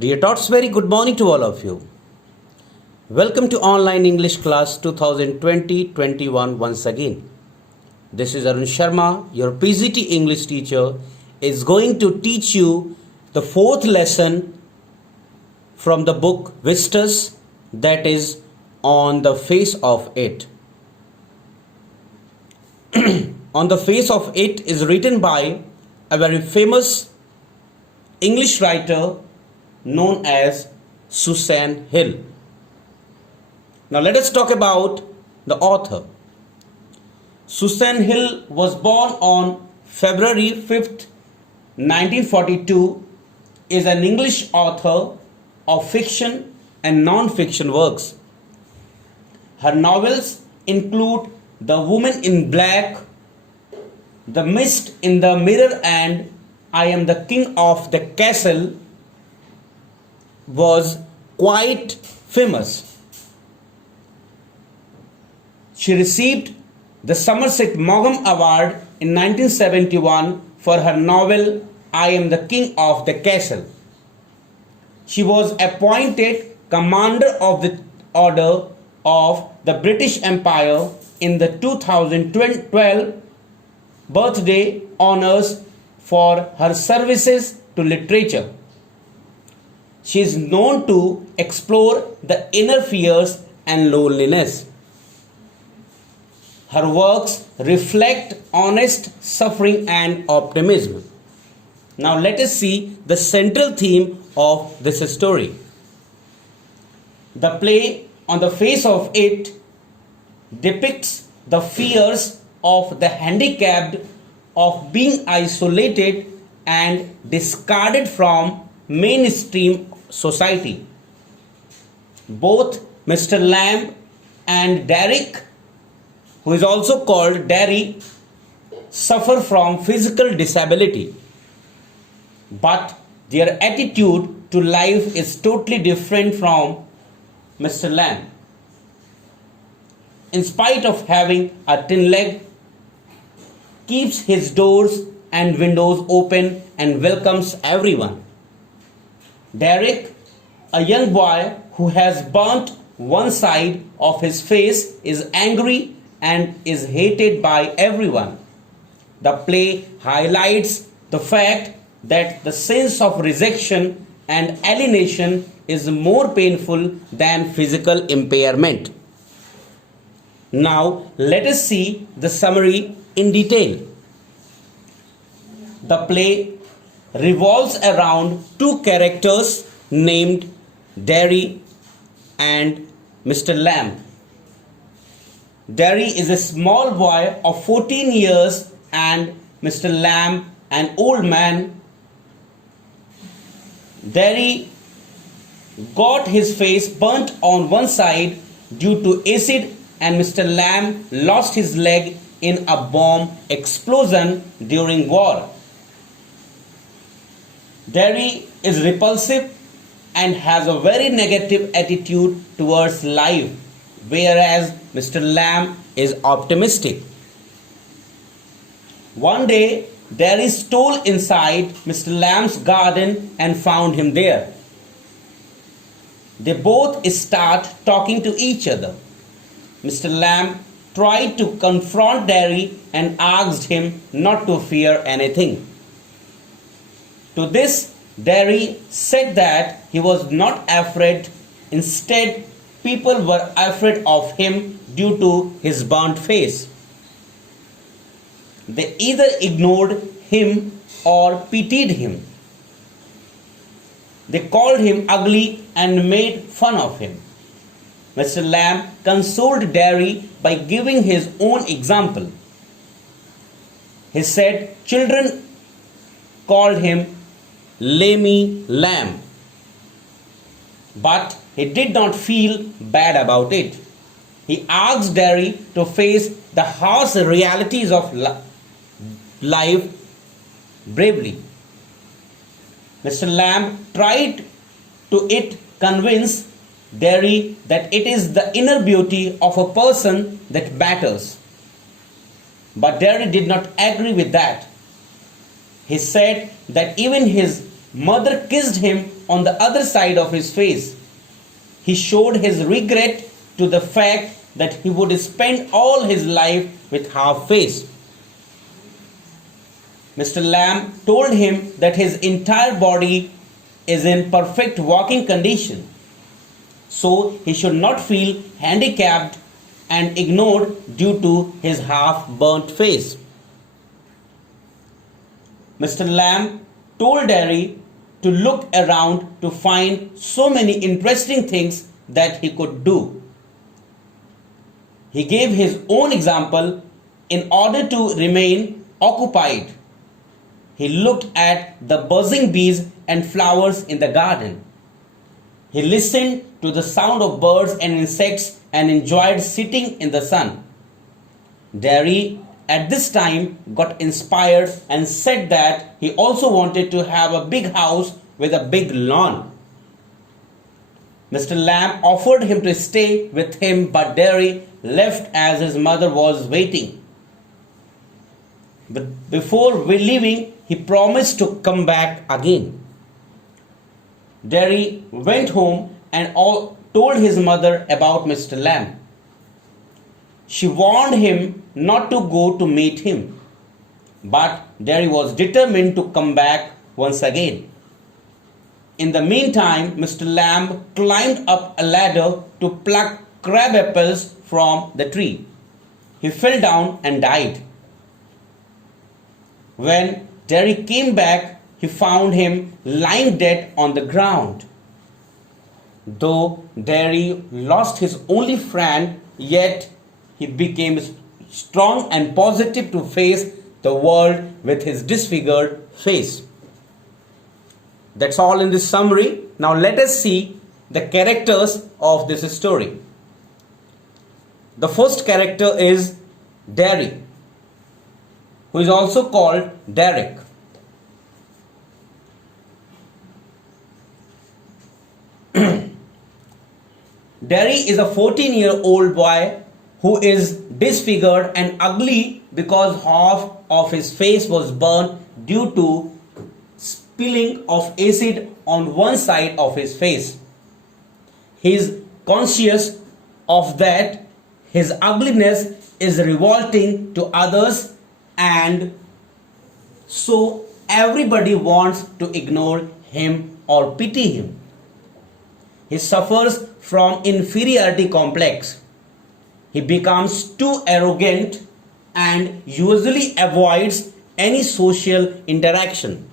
Dear tots, very good morning to all of you. Welcome to Online English Class 2020-21 once again. This is Arun Sharma, your PGT English teacher, is going to teach you the fourth lesson from the book Vistas, that is On the Face of It. On the Face of It is written by a very famous English writer known as Susan Hill. Now let us talk about the author. Susan Hill was born on February 5th, 1942, is an English author of fiction and non-fiction works. Her novels include The Woman in Black, The Mist in the Mirror, and I Am the King of the Castle was quite famous. She received the Somerset Maugham Award in 1971 for her novel I Am the King of the Castle. She was appointed Commander of the Order of the British Empire in the 2012 birthday honors for her services to literature. She is known to explore the inner fears and loneliness. Her works reflect honest suffering and optimism. Now let us see the central theme of this story. The play On the Face of It depicts the fears of the handicapped of being isolated and discarded from mainstream society. Both Mr. Lamb and Derrick, who is also called Derry, suffer from physical disability, but their attitude to life is totally different from Mr. Lamb. In spite of having a thin leg, keeps his doors and windows open and welcomes everyone. Derrick, a young boy who has burnt one side of his face, is angry and is hated by everyone. The play highlights the fact that the sense of rejection and alienation is more painful than physical impairment. Now let us see the summary in detail. The play revolves around two characters named Derry and Mr. Lamb. Derry is a small boy of 14 years and Mr. Lamb an old man. Derry got his face burnt on one side due to acid, and Mr. Lamb lost his leg in a bomb explosion during war. Derry is repulsive and has a very negative attitude towards life, whereas Mr. Lamb is optimistic. One day, Derry stole inside Mr. Lamb's garden and found him there. They both start talking to each other. Mr. Lamb tried to confront Derry and asked him not to fear anything. To this, Derry said that he was not afraid. Instead, people were afraid of him due to his burnt face. They either ignored him or pitied him. They called him ugly and made fun of him. Mr. Lamb consoled Derry by giving his own example. He said children called him Lammy Lamb, but he did not feel bad about it. He asked Derry to face the harsh realities of life bravely. Mr. Lamb tried to convince Derry that it is the inner beauty of a person that matters. But Derry did not agree with that. He said that even his Mother kissed him on the other side of his face. He showed his regret to the fact that he would spend all his life with half face. Mr. Lamb told him that his entire body is in perfect working condition, so he should not feel handicapped and ignored due to his half burnt face. Mr. Lamb told Derry to look around to find so many interesting things that he could do. He gave his own example in order to remain occupied. He looked at the buzzing bees and flowers in the garden. He listened to the sound of birds and insects and enjoyed sitting in the sun. Derry at this time got inspired and said that he also wanted to have a big house with a big lawn. Mr. Lamb offered him to stay with him, but Derry left as his mother was waiting. But before leaving, he promised to come back again. Derry went home and told his mother about Mr. Lamb. She warned him not to go to meet him, but Derry was determined to come back once again. In the meantime, Mr. Lamb climbed up a ladder to pluck crab apples from the tree. He fell down and died. When Derry came back, he found him lying dead on the ground. Though Derry lost his only friend, yet he became strong and positive to face the world with his disfigured face. That's all in this summary. Now let us see the characters of this story. The first character is Derry, who is also called Derek. Derry is a 14-year-old boy who is disfigured and ugly because half of his face was burned due to spilling of acid on one side of his face. He is conscious of that his ugliness is revolting to others, and so everybody wants to ignore him or pity him. He suffers from inferiority complex. He becomes too arrogant and usually avoids any social interaction.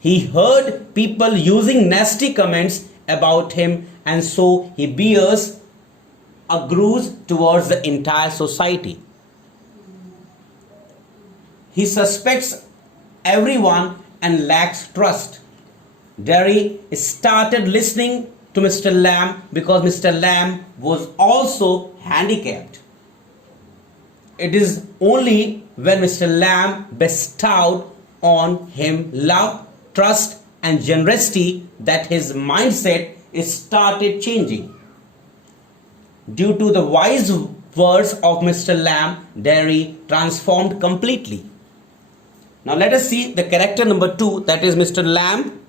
He heard people using nasty comments about him, and so he bears a grudge towards the entire society. He suspects everyone and lacks trust. Derry started listening to Mr. Lamb because Mr. Lamb was also handicapped. It is only when Mr. Lamb bestowed on him love, trust, and generosity that his mindset started changing. Due to the wise words of Mr. Lamb, Derry transformed completely. Now let us see the character number 2, that is Mr. Lamb.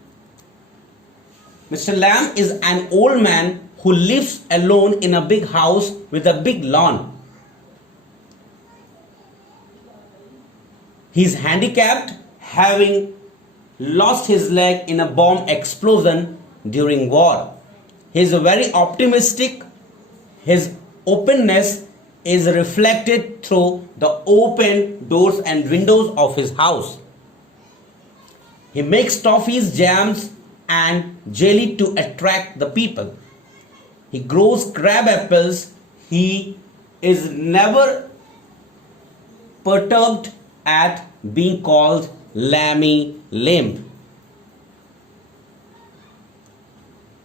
Mr. Lamb is an old man who lives alone in a big house with a big lawn. He is handicapped, having lost his leg in a bomb explosion during war. He is very optimistic. His openness is reflected through the open doors and windows of his house. He makes toffees, jams, and jelly to attract the people. He grows crab apples. He is never perturbed at being called Lammy Limb.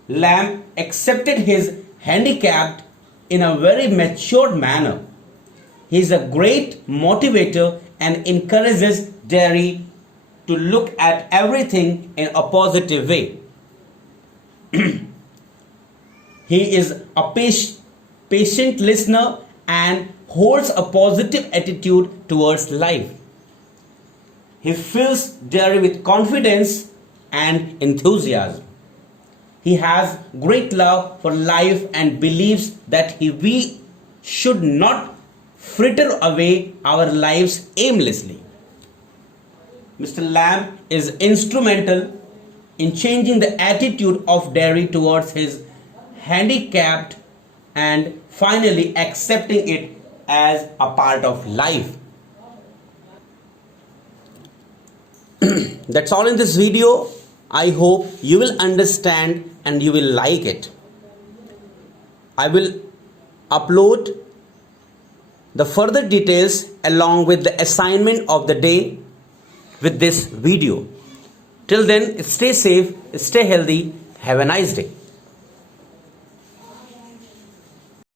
Lamb accepted his handicap in a very matured manner. He is a great motivator and encourages Derry to look at everything in a positive way. He is a patient listener and holds a positive attitude towards life. He fills Derry with confidence and enthusiasm. He has great love for life and believes that we should not fritter away our lives aimlessly. Mr. Lamb is instrumental in changing the attitude of Derry towards his handicapped and finally accepting it as a part of life. That's all in this video. I hope you will understand and you will like it. I will upload the further details along with the assignment of the day with this video. Till then, stay safe, stay healthy, have a nice day.